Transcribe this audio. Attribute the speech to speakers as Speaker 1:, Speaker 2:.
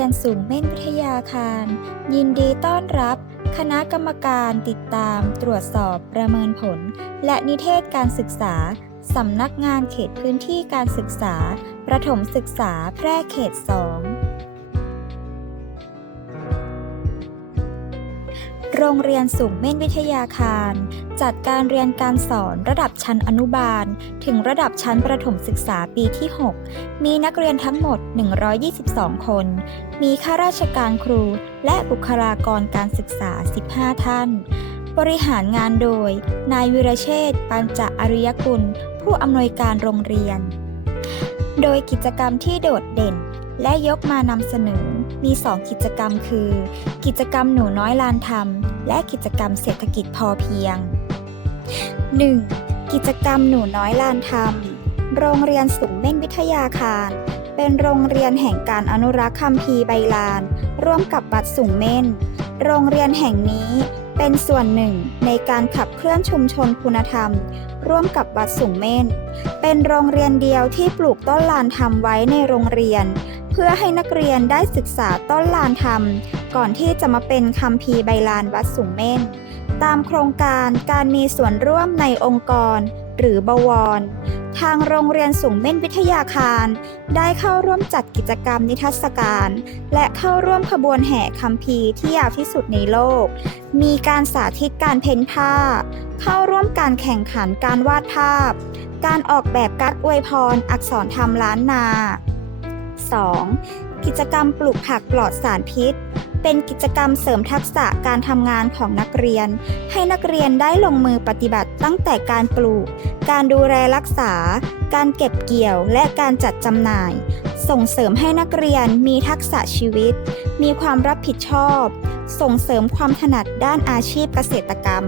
Speaker 1: รียนสูงเม่นวิทยาคาร ยินดีต้อนรับ คณะกรรมการติดตาม ตรวจสอบประเมินผล และนิเทศการศึกษา สำนักงานเขตพื้นที่การศึกษา ประถมศึกษาแพร่เขตสอง โรงเรียนสูงเม่นวิทยาคาร จัดการเรียนการสอนระดับชั้นอนุบาล ถึงระดับชั้นประถมศึกษาปีที่ 6 มีนักเรียนทั้งหมด 122 คน มีข้าราชการครู และบุคลากรการศึกษา 15 ท่าน บริหารงานโดย นายวิรเชษ์ปัญจอริยกุล ผู้อำนวยการโรงเรียน โดยกิจกรรมที่โดดเด่น และยกมานำเสนอ มี 2 กิจกรรมคือ กิจกรรมหนูน้อยลานธรรม และกิจกรรมเศรษฐกิจพอเพียง 1. กิจกรรมหนูน้อยลานธรรม โรงเรียนสูงเม่นวิทยาคาร เป็นโรงเรียนแห่งการอนุรักษ์คัมภีร์ใบลาน ร่วมกับวัดสูงเม่น โรงเรียนแห่งนี้เป็นส่วนหนึ่งในการขับเคลื่อนชุมชนคุณธรรม ร่วมกับวัดสูงเม่น เป็นโรงเรียนเดียวที่ปลูกต้นลานธรรมไว้ในโรงเรียน พื่อให้นักเรียนได้ศึกษาต้นลานธรรม ก่อนที่จะมาเป็นคัมภีใบลานวัดสูงเม่น ตามโครงการการมีส่วนร่วมในองค์กร หรือบวร ทางโรงเรียนสูงเม่นวิทยาคาร ได้เข้าร่วมจัดกิจกรรมนิทรรศการ และเข้าร่วมขบวนแห่คัมภีร์ที่ยาวที่สุดในโลก มีการสาธิตการเพ้นผ้า เข้าร่วมการแข่งขันการวาดภาพ การออกแบบการ์ดอวยพรอักษรธรรมล้านนา 2. กิจกรรมปลูกผักปลอดสารพิษ เป็นกิจกรรมเสริมทักษะการทำงานของนักเรียน ให้นักเรียนได้ลงมือปฏิบัติตั้งแต่การปลูก การดูแลรักษา การเก็บเกี่ยวและการจัดจำหน่าย ส่งเสริมให้นักเรียนมีทักษะชีวิต มีความรับผิดชอบ ส่งเสริมความถนัดด้านอาชีพเกษตรกรรม